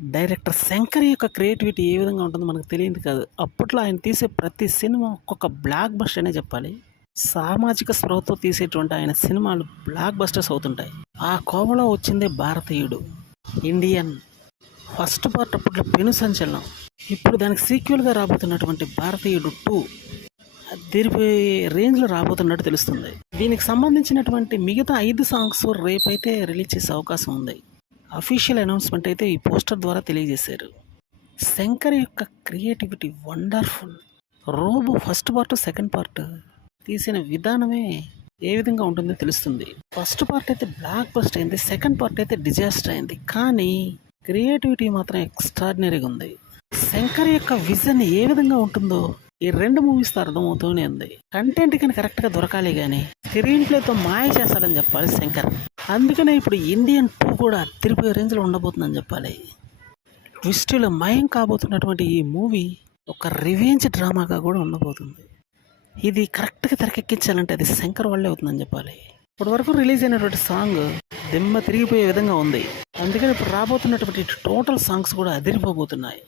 Director Shankar యొక్క creativity ఏ విధంగా ఉంటుందో మనకు తెలియదు కాదు. అప్పట్లో ఆయన తీసే ప్రతి సినిమా ఒక్కొక్క బ్లాక్ బస్టర్ అనే చెప్పాలి. సామాజిక స్పృహతో తీసేటువంటి ఆయన సినిమాలు బ్లాక్ బస్టర్స్ అవుతుంటాయి. ఆ కోవలో వచ్చిందే భారతీయుడు, ఇండియన్. ఫస్ట్ పార్ట్ అప్పట్లో పెను సంచలనం. ఇప్పుడు దానికి సీక్వెల్గా రాబోతున్నటువంటి భారతీయుడు 2 అదిరిపోయే రేంజ్లో రాబోతున్నట్టు తెలుస్తుంది. దీనికి సంబంధించినటువంటి మిగతా 5 సాంగ్స్ రేపైతే రిలీజ్ చేసే అవకాశం ఉంది. అఫీషియల్ అనౌన్స్మెంట్ అయితే ఈ పోస్టర్ ద్వారా తెలియజేశారు. శంకర్ యొక్క creativity wonderful. Robo first part second part తీసిన విధానమే ఏ విధంగా ఉంటుందో తెలుస్తుంది. ఫస్ట్ పార్ట్ అయితే బ్లాక్ బస్ట్ అయింది, సెకండ్ పార్ట్ అయితే డిజాస్టర్ అయింది. కానీ క్రియేటివిటీ మాత్రం ఎక్స్ట్రాడినరీగా ఉంది. శంకర్ యొక్క విజన్ ఏ విధంగా ఉంటుందో ఈ 2 మూవీస్ అర్థమవుతూనే ఉంది. కంటెంట్ కానీ కరెక్ట్గా దొరకాలి, కానీ స్క్రీన్ ప్లేతో మాయ చేస్తాడని చెప్పాలి శంకర్. అందుకనే ఇప్పుడు ఇండియన్ 2 కూడా తిరిపోయే రేంజ్లో ఉండబోతుందని చెప్పాలి. ట్విస్టులో మయం కాబోతున్నటువంటి ఈ మూవీ ఒక రివెంజ్ డ్రామాగా కూడా ఉండబోతుంది. ఇది కరెక్ట్గా తెరకెక్కించాలంటే అది శంకర్ వల్లే అవుతుందని చెప్పాలి. ఇప్పటి వరకు రిలీజ్ అయినటువంటి సాంగ్ దిమ్మ తిరిగిపోయే విధంగా ఉంది. అందుకని ఇప్పుడు రాబోతున్నటువంటి టోటల్ సాంగ్స్ కూడా అదిరిపోబోతున్నాయి.